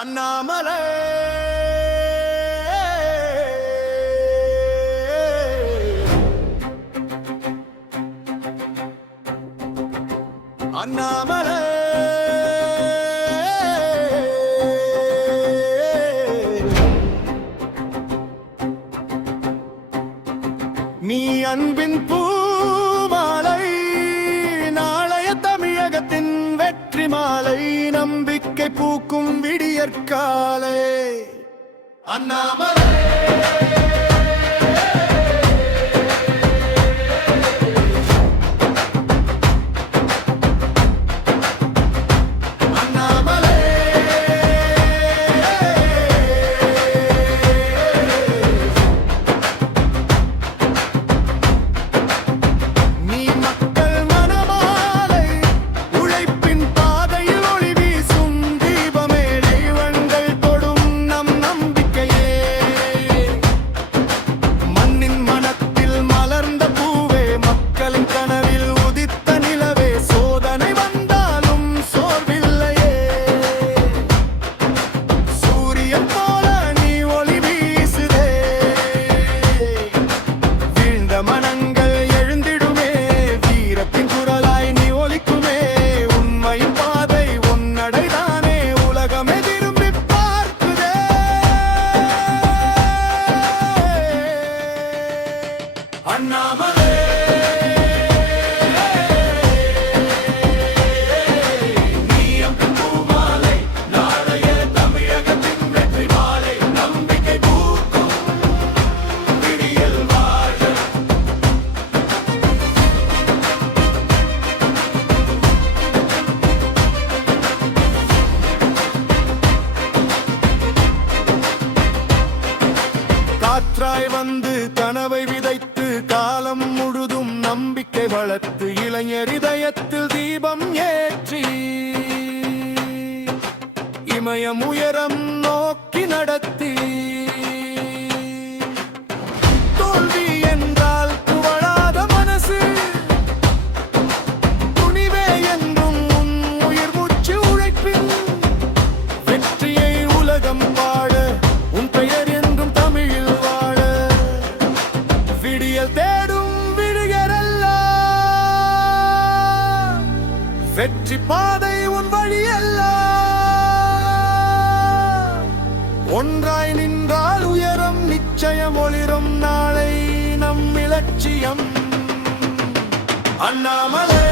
அண்ணாமலை அண்ணாமலை நீ அன்பின் பூமாலை, நாளைய தமிழகத்தின் வெற்றி மாலை, நம்பிக்கை பூக்கும் விடியற்காலை. அண்ணாமலை காற்றாய் வந்து கனவை விதைத்து காலம் முழுதும் நம்பிக்கை வளர்த்து இளைஞர் இதயத்தில் தீபம் ஏற்றி இமயம் உயரம் நோக்கி நடத்தி தோல்வி என்றால் துவளாத மனசு, துணிவே என்றும் உன் உயிர் மூச்சு உழைப்பின் வெற்றியை உலகம் பாட உன் பெயர் என்றும் தமிழில் வாழ விடியல் தேடும் விடுகிறல்ல வெற்றி பாதை உன் வழியல்ல. ஒன்றாய் நின்றால் உயரம் நிச்சயம் ஒளிரும் நாளை நம் இலட்சியம். அண்ணாமலை